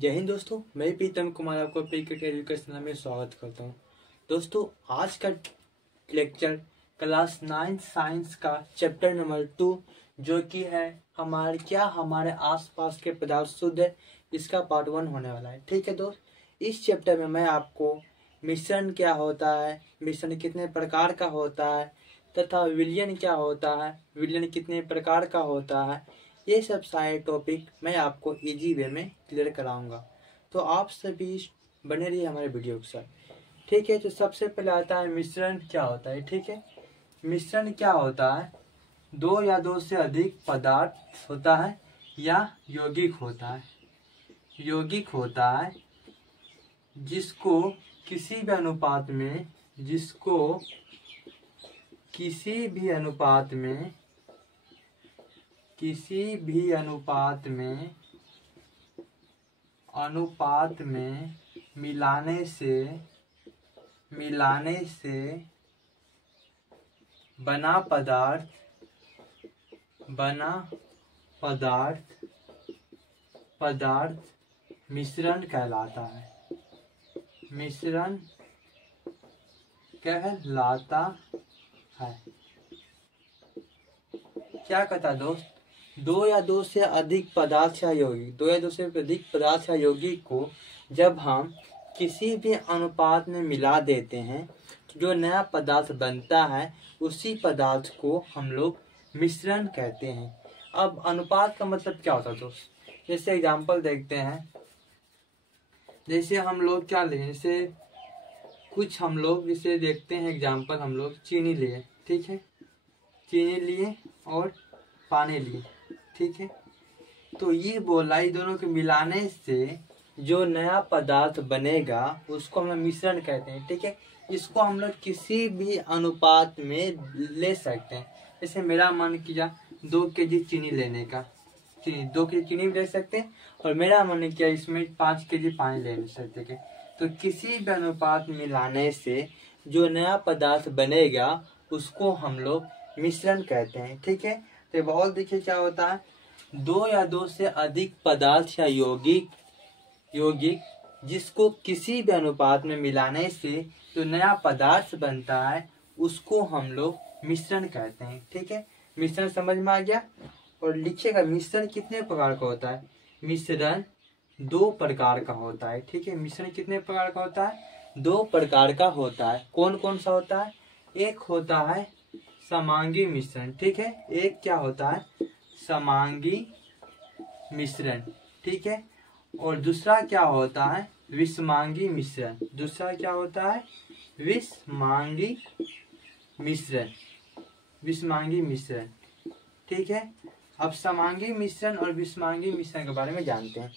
जय हिंद दोस्तों, मैं प्रीतम कुमार आपको क्रिकेट एजुकेशन में स्वागत करता हूं। दोस्तों, आज का लेक्चर क्लास 9 साइंस का चैप्टर नंबर 2 जो कि है हमारे आसपास के पदार्थ शुद्ध है, इसका पार्ट 1 होने वाला है। ठीक है दोस्त, इस चैप्टर में मैं आपको मिश्रण क्या होता है, मिश्रण कितने प्रकार का होता है तथा विलयन क्या होता है, विलयन कितने प्रकार का होता है, ये सब सारे टॉपिक मैं आपको इजी वे में क्लियर कराऊंगा। तो आप सभी बने रहिए हमारे वीडियो के साथ। ठीक है, तो सबसे पहले आता है मिश्रण क्या होता है। ठीक है, मिश्रण क्या होता है, दो या दो से अधिक पदार्थ होता है या यौगिक होता है। यौगिक होता है जिसको किसी भी अनुपात में मिलाने से बना पदार्थ मिश्रण कहलाता है। मिश्रण कहलाता है। क्या कहता है दोस्त, दो या दो से अधिक पदार्थ या यौगिक को जब हम किसी भी अनुपात में मिला देते हैं तो जो नया पदार्थ बनता है उसी पदार्थ को हम लोग मिश्रण कहते हैं। अब अनुपात का मतलब क्या होता है दोस्त, जैसे एग्जांपल देखते हैं। जैसे हम लोग क्या लें, जैसे कुछ हम लोग इसे देखते हैं एग्जांपल, हम लोग चीनी लिए। ठीक है, चीनी लिए और पानी लिए। ठीक है, तो ये बोला इन दोनों के मिलाने से जो नया पदार्थ बनेगा उसको हम लोग मिश्रण कहते हैं। ठीक है, इसको हम लोग किसी भी अनुपात में ले सकते हैं। जैसे मेरा मन किया 2 kg चीनी लेने का, 2 kg चीनी भी ले सकते हैं, और मेरा मन किया इसमें 5 kg पानी ले सकते हैं। तो किसी भी अनुपात मिलाने से जो नया पदार्थ बनेगा उसको हम लोग मिश्रण कहते हैं। ठीक है, तो बहुत देखिए क्या होता है, दो या दो से अधिक पदार्थ या यौगिक जिसको किसी भी अनुपात में मिलाने से जो नया पदार्थ बनता है उसको हम लोग मिश्रण कहते हैं। ठीक है, मिश्रण समझ में आ गया। और लिखिएगा मिश्रण कितने प्रकार का होता है। मिश्रण 2 प्रकार का होता है। ठीक है, मिश्रण कितने प्रकार का होता है, 2 प्रकार का होता है। कौन कौन सा होता है, एक होता है समांगी मिश्रण। ठीक है, एक क्या होता है, समांगी मिश्रण। ठीक है, और दूसरा क्या होता है, विषमांगी मिश्रण। दूसरा क्या होता है, विषमांगी मिश्रण। ठीक है, अब समांगी मिश्रण और विषमांगी मिश्रण के बारे में जानते हैं।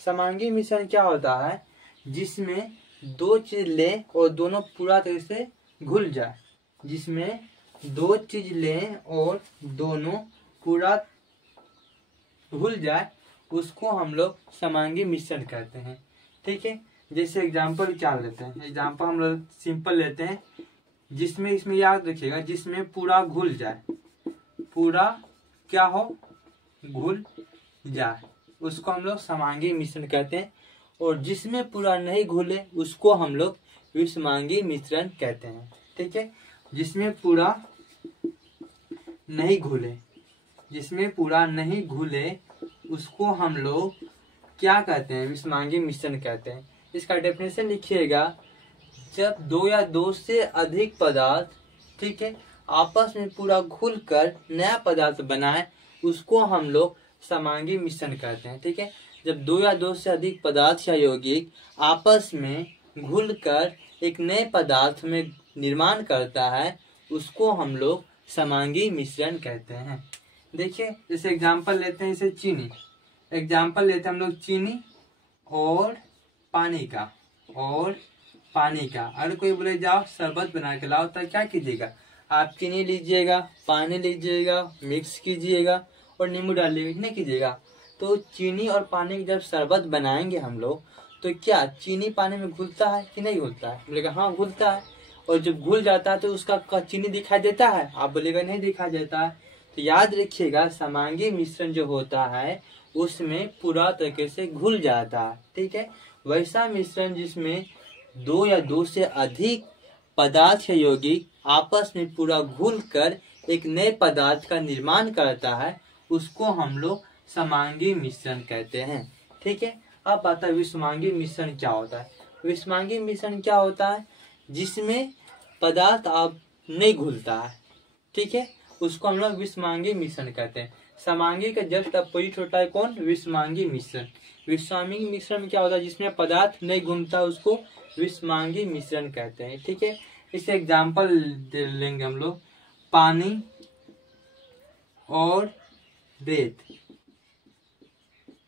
समांगी मिश्रण क्या होता है, जिसमें 2 चीज ले और दोनों पूरा तरह से घुल जाए। जिसमें 2 चीज लें और दोनों पूरा घुल जाए उसको हम लोग समांगी मिश्रण कहते हैं। ठीक है, जैसे एग्जांपल क्या लेते हैं, एग्जांपल हम लोग सिंपल लेते हैं, जिसमें इसमें याद रखिएगा, जिसमें पूरा घुल जाए, पूरा क्या हो, घुल जाए, उसको हम लोग समांगी मिश्रण कहते हैं। और जिसमें पूरा नहीं घुले उसको हम लोग विषमांगी मिश्रण कहते हैं। ठीक है, जिसमें पूरा नहीं घुले उसको हम लोग क्या कहते हैं, विषमांगी मिश्रण कहते हैं। इसका डेफिनेशन लिखिएगा, जब 2 या 2 से अधिक पदार्थ, ठीक है, आपस में पूरा घुलकर नया पदार्थ बनाए उसको हम लोग समांगी मिश्रण कहते हैं। ठीक है, जब 2 या 2 से अधिक पदार्थ या यौगिक आपस में घुलकर एक नए पदार्थ में निर्माण करता है उसको हम लोग समांगी मिश्रण कहते हैं। देखिए, जैसे एग्जांपल लेते हैं, जैसे चीनी, एग्जांपल लेते हैं हम लोग चीनी और पानी का। अगर कोई बोले जाओ शरबत बना के लाओ, तो क्या कीजिएगा, आप चीनी लीजिएगा, पानी लीजिएगा, मिक्स कीजिएगा और नींबू डालिएगा, नहीं कीजिएगा। तो चीनी और पानी की जब शरबत बनाएंगे हम लोग, तो क्या चीनी पानी में घुलता है कि नहीं घुलता है, बोलेगा हाँ घुलता है। और जब घुल जाता है तो उसका चीनी दिखाई देता है, आप बोलेगा नहीं दिखाई देता है। तो याद रखिएगा, समांगी मिश्रण जो होता है उसमें पूरा तरीके से घुल जाता है। ठीक है, वैसा मिश्रण जिसमें दो या दो से अधिक पदार्थ या यौगिक आपस में पूरा घुल कर एक नए पदार्थ का निर्माण करता है, उसको हम लोग समांगी मिश्रण कहते हैं। ठीक है, अब आता है विषमांगी मिश्रण क्या होता है। विषमांगी मिश्रण क्या होता है, जिसमें पदार्थ आप नहीं घुलता है। ठीक है, उसको हम लोग विषमांगी मिश्रण कहते हैं। समांगी का जस्ट अपोजिट होता है कौन, विषमांगी मिश्रण। विषमांगी मिश्रण में क्या होता है, जिसमें पदार्थ नहीं घूमता उसको विषमांगी मिश्रण कहते हैं। ठीक है, इसे एग्जाम्पल लेंगे हम लोग, पानी और रेत,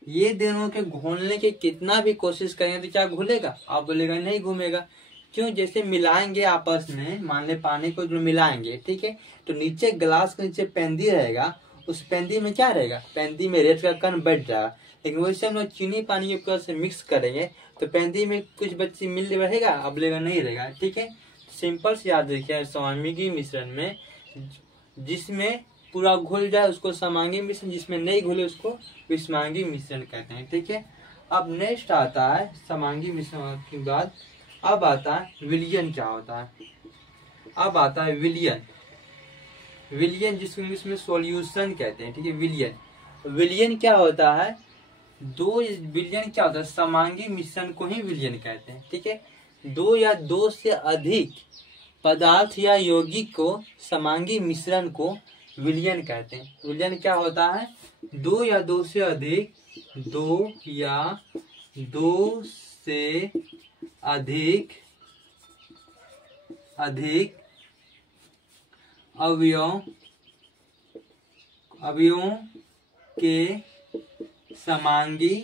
ये दोनों के घोलने की कितना भी कोशिश करेंगे तो क्या घुलेगा, आप बोलेगा नहीं घूमेगा। क्यों, जैसे मिलाएंगे आपस में, मान ले पानी को जो मिलाएंगे, ठीक है, तो नीचे ग्लास के नीचे पेंदी रहेगा, उस पेंदी में क्या रहेगा, पेंदी में रेत का कण बैठ जाएगा। लेकिन वैसे हम लोग चीनी पानी के ऊपर से मिक्स करेंगे तो पेंदी में कुछ बच्ची मिल रहेगा, अब लेगा नहीं रहेगा। ठीक है, सिंपल से याद रखिए, समांगी मिश्रण में जिसमें पूरा घुल जाए उसको समांगी मिश्रण, जिसमें नहीं घुले उसको विषमांगी मिश्रण कहते हैं। ठीक है, अब नेक्स्ट आता है समांगी मिश्रण के बाद अब आता है विलयन क्या होता है। अब आता है विलयन। विलयन जिसको इंग्लिश में सॉल्यूशन कहते हैं। ठीक है, विलयन, विलयन क्या होता है, विलयन क्या होता है, समांगी मिश्रण को ही विलयन कहते हैं। ठीक है, दो या दो से अधिक पदार्थ या यौगिक को समांगी मिश्रण को विलयन कहते हैं। विलयन क्या होता है, दो या दो से अधिक, दो या दो से अधिक अवयवों के समांगी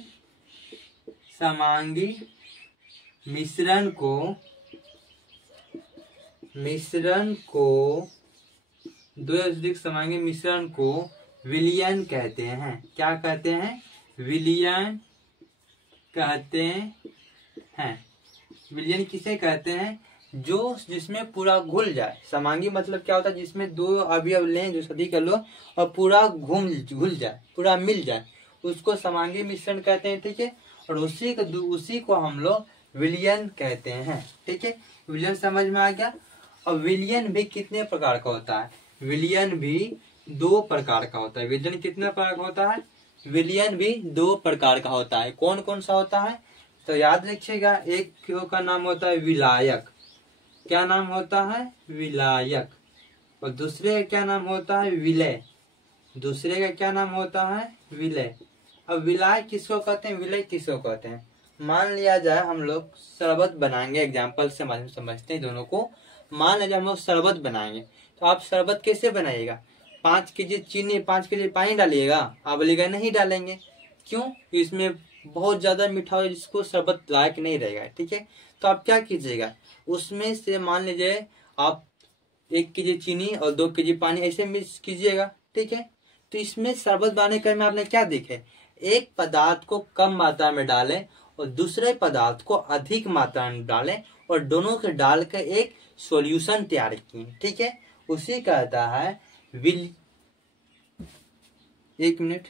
मिश्रण को दो या अधिक समांगी मिश्रण को विलयन कहते हैं। क्या कहते हैं, विलयन कहते हैं। विलयन किसे कहते हैं, जो जिसमें पूरा घुल जाए। समांगी मतलब क्या होता है, जिसमें दो अवयव लें जो सदी कर लो और पूरा घुल जाए, पूरा मिल जाए, उसको समांगी मिश्रण कहते हैं। ठीक है, और उसी को हम लोग विलयन कहते हैं। ठीक है, विलयन समझ में आ गया। और विलयन भी कितने प्रकार का होता है, विलयन भी दो प्रकार का होता है। विलयन कितने प्रकार का होता है, विलयन भी दो प्रकार का होता है। कौन कौन सा होता है, तो याद रखिएगा, एक का नाम होता है विलायक। क्या नाम होता है, विलायक। और दूसरे का क्या नाम होता है, विलय। दूसरे का क्या नाम होता है, विलय। अब विलायक किसको कहते हैं, विलय किसको कहते हैं। मान लिया जाए हम लोग शरबत बनाएंगे, एग्जाम्पल से समझते हैं दोनों को। मान लिया जाए हम लोग शरबत बनाएंगे, तो आप शरबत कैसे बनाइएगा, 5 केजी चीनी 5 केजी पानी डालिएगा, आप बोलिएगा नहीं डालेंगे। क्यों, इसमें बहुत ज्यादा मीठा हो जिसको शरबत लायक नहीं रहेगा। ठीक है, तो आप क्या कीजिएगा, उसमें से मान लीजिए आप 1 केजी चीनी और 2 केजी पानी ऐसे मिक्स कीजिएगा। ठीक है, तो इसमें शरबत बनाने के में आपने क्या देखे, एक पदार्थ को कम मात्रा में डालें और दूसरे पदार्थ को अधिक मात्रा में डालें और दोनों के डाल कर एक सॉल्यूशन तैयार किए। ठीक है, उसी कहता है एक मिनट,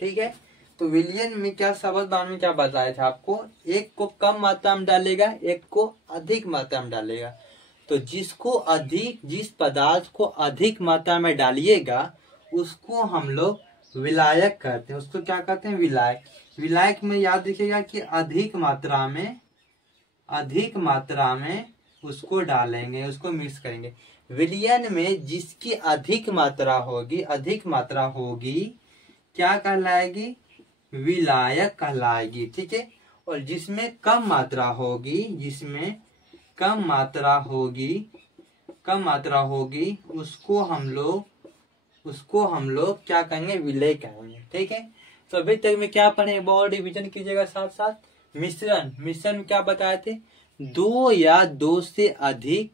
ठीक है, तो विलयन में क्या शब्द बार में क्या बताया था आपको, एक को कम मात्रा में डालेगा, एक को अधिक मात्रा में डालेगा। तो जिस पदार्थ को अधिक मात्रा में डालिएगा उसको हम लोग विलायक कहते हैं। उसको क्या कहते हैं, विलायक। विलायक में याद रखिएगा कि अधिक मात्रा में उसको डालेंगे, उसको मिक्स करेंगे। विलयन में जिसकी अधिक मात्रा होगी क्या कहलाएगी, विलायक कहलाएगी। ठीक है, और जिसमें कम मात्रा होगी उसको हम लोग क्या कहेंगे, विलय कहेंगे। ठीक है, तो अभी तक में क्या पढ़े, और डिवीजन कीजिएगा साथ साथ। मिश्रण में क्या बताए थे, दो या दो से अधिक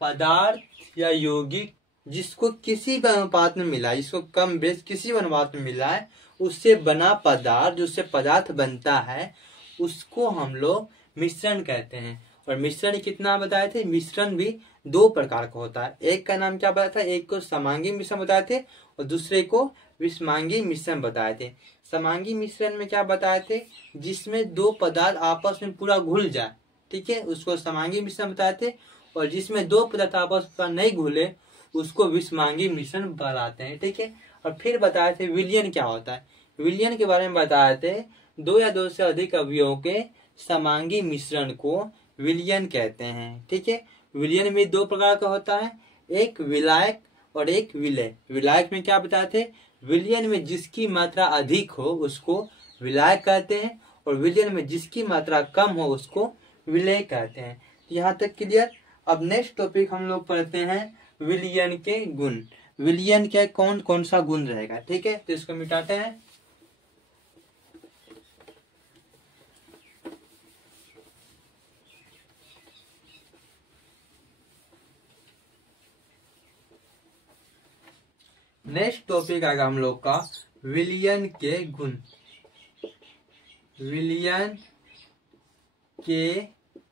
पदार्थ या यौगिक जिसको किसी भी अनुपात में मिला है, जिसको कम बेस किसी भी अनुपात में मिला है, उससे बना पदार्थ, जो उससे पदार्थ बनता है, उसको हम लोग मिश्रण कहते हैं। और मिश्रण कितना बताए थे, मिश्रण भी 2 प्रकार का होता है। एक का नाम क्या बताया था, एक को समांगी मिश्रण बताए थे और दूसरे को विषमांगी मिश्रण बताए थे। समांगी मिश्रण में क्या बताए थे, जिसमें 2 पदार्थ आपस में पूरा घुल जाए, ठीक है, उसको समांगी मिश्रण बताए थे। और जिसमें 2 पदार्थ आपस में नहीं घुले उसको विषमांगी मिश्रण बताते हैं, ठीक है। और फिर बताए थे विलयन क्या होता है। विलयन के बारे में बताए थे 2 या 2 से अधिक अवयवों के समांगी मिश्रण को विलयन कहते हैं, ठीक है। विलयन में 2 प्रकार का होता है, एक विलायक और एक विलय। विलायक में क्या बताए थे, विलयन में जिसकी मात्रा अधिक हो उसको विलायक कहते हैं और विलयन में जिसकी मात्रा कम हो उसको विलय कहते हैं। यहाँ तक क्लियर। अब नेक्स्ट टॉपिक हम लोग पढ़ते हैं विलयन के गुण। विलयन के कौन कौन सा गुण रहेगा, ठीक है, तो इसको मिटाते हैं। नेक्स्ट टॉपिक आएगा हम लोग का विलयन के गुण। विलयन के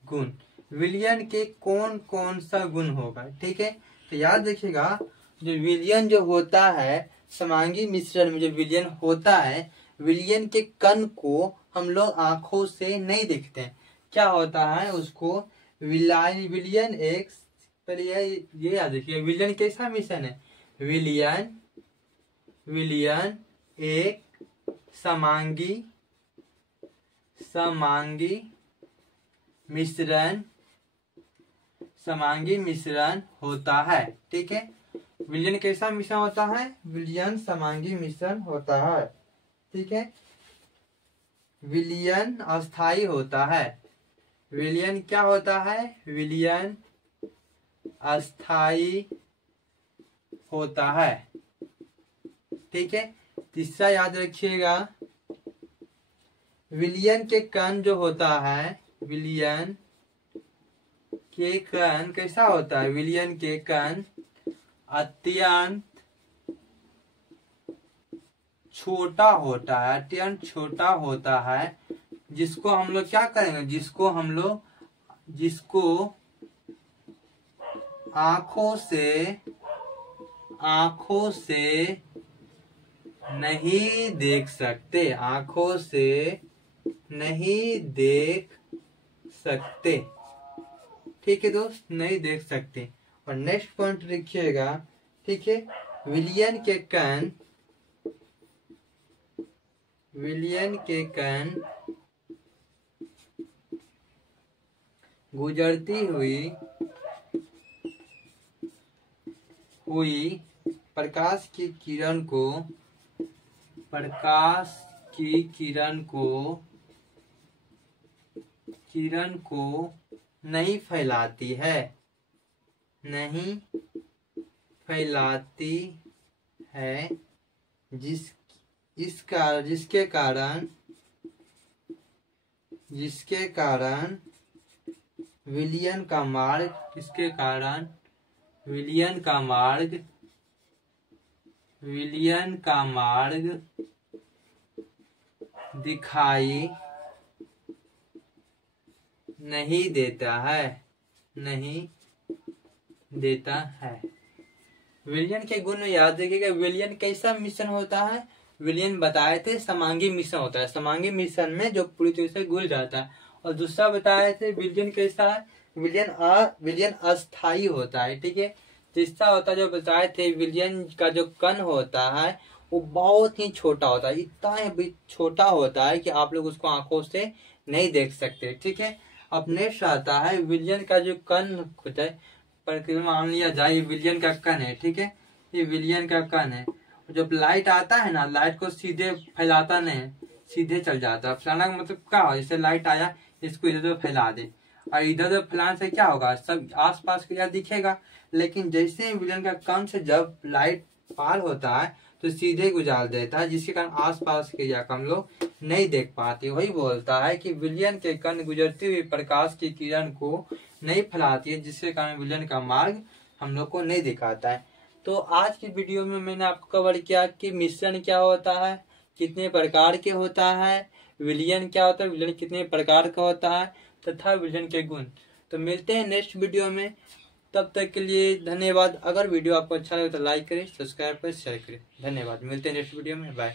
गुण, विलयन के कौन कौन सा गुण होगा, ठीक है। तो याद रखिएगा, जो विलयन जो होता है समांगी मिश्रण में जो विलयन होता है, विलयन के कण को हम लोग आंखों से नहीं देखते हैं। क्या होता है उसको विलयन एक, पहले ये याद रखिए, विलयन कैसा मिश्रण है, विलयन एक समांगी मिश्रण होता है, ठीक है। विलयन कैसा मिश्रण होता है, विलयन समांगी मिश्रण होता है, ठीक है। विलयन अस्थाई होता है। विलयन क्या होता है, विलयन अस्थाई होता है, ठीक है। तीसरा याद रखिएगा, विलयन के कण जो होता है, विलयन के कण कैसा होता है, विलयन के कण अत्यंत छोटा होता है, अत्यंत छोटा होता है, जिसको हम लोग क्या करेंगे, जिसको आंखों से नहीं देख सकते, आंखों से नहीं देख सकते, ठीक है दोस्त, नहीं देख सकते। और नेक्स्ट पॉइंट लिखिएगा, ठीक है, विलयन के कण गुजरती हुई प्रकाश की किरण को नहीं फैलाती है, जिसके कारण विलयन का मार्ग दिखाई नहीं देता है। विलयन के गुण याद रखिएगा, विलयन कैसा मिश्रण होता है, विलयन बताए थे समांगी मिश्रण होता है, समांगी मिश्रण में जो पूरी तरह से घुल जाता है। और दूसरा बताए थे विलयन कैसा है, विलयन अस्थाई होता है, ठीक है। तीसरा होता है जो बताए थे, विलयन का जो कण होता है वो बहुत ही छोटा होता है, इतना छोटा होता है कि आप लोग उसको आंखों से नहीं देख सकते, ठीक है। अब नेक्स्ट आता है विलयन का जो कण होता है, परिक्रमा मान लिया जाए विलयन का कण है, ठीक है, ये विलयन का कण है। जब लाइट आता है ना, लाइट को सीधे फैलाता नहीं, सीधे चल जाता है। फैलाना का मतलब क्या हो, जैसे लाइट आया इसको इधर उधर फैला दे, और इधर उधर फैलाने से क्या होगा, सब आसपास का दिखेगा। लेकिन जैसे विलयन का कण से जब लाइट पार होता है तो सीधे गुजार देता है, जिसके कारण आसपास के एरिया को हम लोग नहीं देख पाते। वही बोलता है कि विलयन के कण गुजरती हुई प्रकाश की किरण को नहीं फैलाती है, जिसके कारण विलयन का मार्ग हम लोग को नहीं दिखाता है। तो आज की वीडियो में मैंने आपको कवर किया कि मिश्रण क्या होता है, कितने प्रकार के होता है, विलयन क्या होता है, विलयन कितने प्रकार का होता है, तथा विलयन के गुण। तो मिलते हैं नेक्स्ट वीडियो में, तब तक के लिए धन्यवाद। अगर वीडियो आपको अच्छा लगे तो लाइक करें, सब्सक्राइब करें, शेयर करें। धन्यवाद, मिलते हैं नेक्स्ट वीडियो में, बाय।